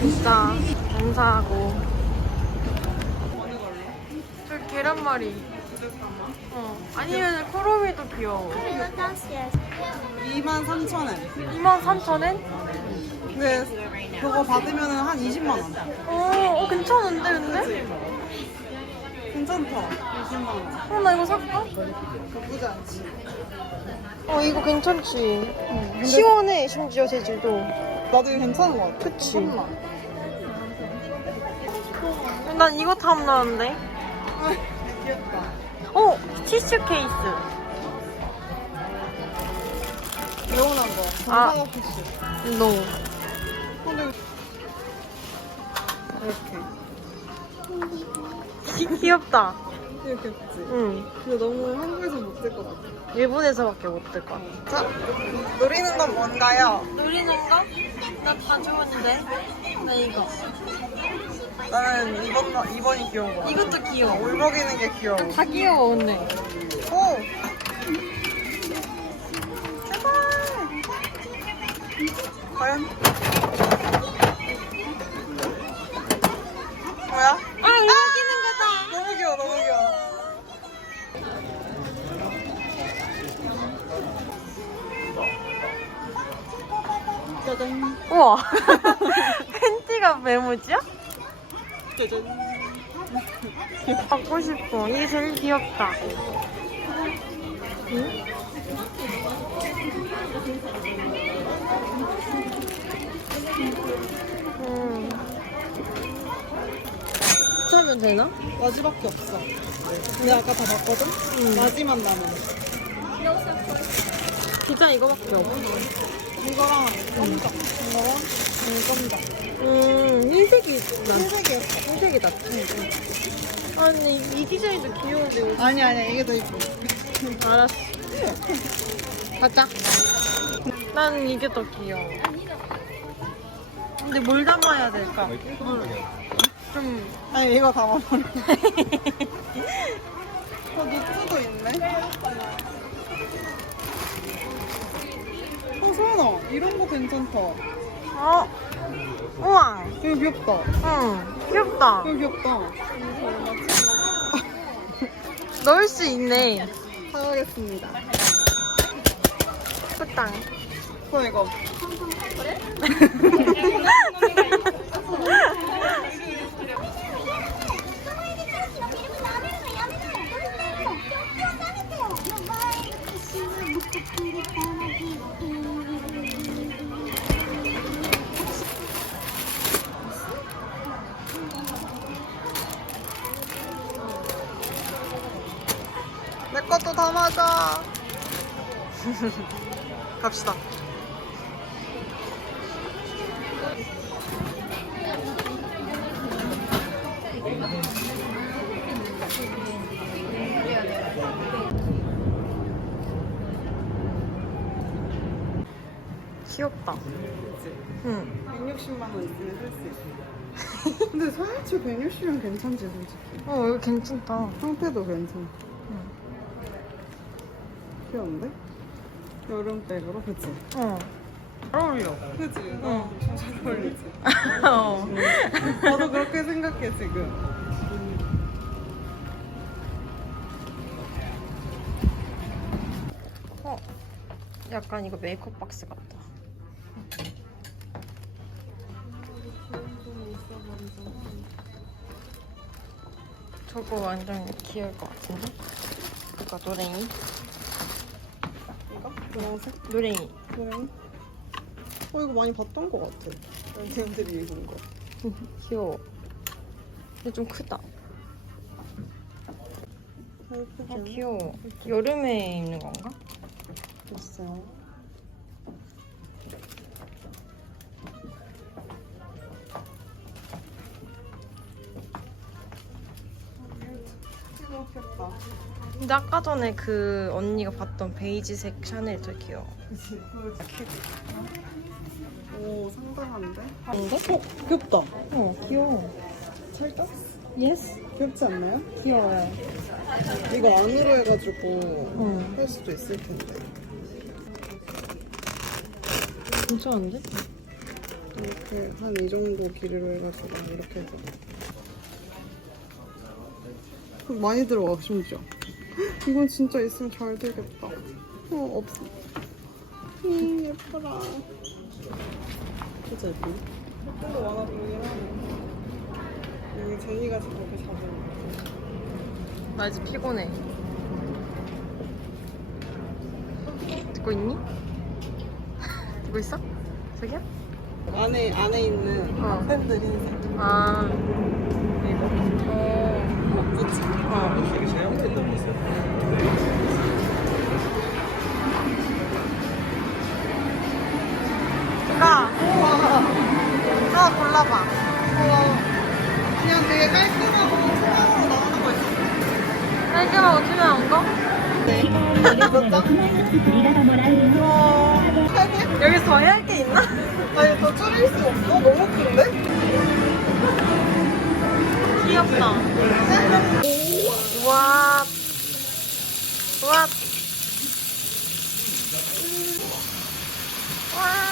진짜 감사하고. 저 계란말이. 어. 아니면 코롬이도 귀여워. 23,000엔 23,000엔? 근데 그거 받으면 한 20만 원. 어, 어 괜찮은데 근데? 괜찮다. 20만 원. 어나 이거 살까? 나쁘지 않지. 어 이거 괜찮지 시원해 심지어 재질도 나도 이거 괜찮은 것 같아. 그치. 잠깐만. 난 이거 탐나는데 아, 귀엽다. 어 티슈 케이스 귀여운한 거. 아. 정사각 피쉬. 너 근데 이렇게. 귀엽다 이렇게 했지. 응 근데 너무 한국에서 못쓸것 같아. 일본에서밖에 못들것 같아 자, 노리는 건 뭔가요? 노리는 거? 나 다 좋았는데 나 이거 나는 2번, 2번이 귀여운 거 같아. 이것도 귀여워 울먹이는 게 귀여워. 다 귀여워 언니 오! 제발! 과연? 뭐야? 아 울먹이는 거다 너무 귀여워, 너무 귀여워. 짜잔. 우와 팬티가 메모지야? 짜잔. 갖고 싶어 이게 제일 귀엽다 응? 음. 하면 되나? 마지막에 없어. 근데 아까 다 봤거든? 응. 마지막 남은. 진짜 이거밖에 없어 이거랑 검정. 이거랑 검정. 음 흰색이 나 흰색이었어. 흰색이 낫지 아니 이, 이 디자인도 귀여운데 이거 아니, 아니야. 이게 더 이뻐. 알았어 가자 난 이게 더 귀여워 근데 뭘 담아야 될까? 좀 아니, 이거 담아버려. 어, 노트도 있네. 어, 소연아. 이런 거 괜찮다. 어? 우와 이거 귀엽다. 응 귀엽다 이거 귀엽다. 넣을 수 있네 사가겠습니다. 후땅 저 이거. 내 것도 담아줘. 갑시다. 귀엽다 응 160만 원 있으면 살 수 있어. 근데 소매치 160면 괜찮지 솔직히. 어 이거 괜찮다 상태도 괜찮아. 귀여운데? 여름백으로 그치? 어. 잘 어울려 그치? 어. 잘 어울리지? 어. 나도 그렇게 생각해 지금. 어. 약간 이거 메이크업 박스 같다 저거 완전 귀여울 것 같은데? 이거 노랭이 이거? 노란색? 노랭이 그래. 어 이거 많이 봤던 것 같아. 연예인들이 입은 거. 귀여워 근데 좀 크다? 아 귀여워 여름에 입는 건가? 됐어. 귀엽다. 근데 아까 전에 그 언니가 봤던 베이지색 샤넬 더 귀여워 그치? 오 상당한데? 근데? 어 귀엽다. 어 귀여워 살짝? 예스 귀엽지 않나요? 귀여워요 이거 안으로 해가지고 응 할 수도 있을 텐데. 괜찮은데? 이렇게 한 이 정도 길이로 해가지고 이렇게 해서 많이 들어가 심지어 이건 진짜 있으면 잘 되겠다 어 없어 음 예뻐라 진짜 예쁘네 예쁜 거 많아 보이긴 하네 여기 제니가 저렇게 잡은 나 이제 피곤해. 듣고 있니? 듣고 있어? 자기야? 안에 안에 있는 어. 팬들이 아. 이거 어. 어. 가. 하나 골라봐. 어, 그냥 되게 깔끔하고 소화로 나오는 거 있어. 깔끔하고 투명한 거? 여기서 더 해야 할 게 있나? 아니 더 줄일 수 없어? 너무 큰데? 귀엽다. 와. 와. 와.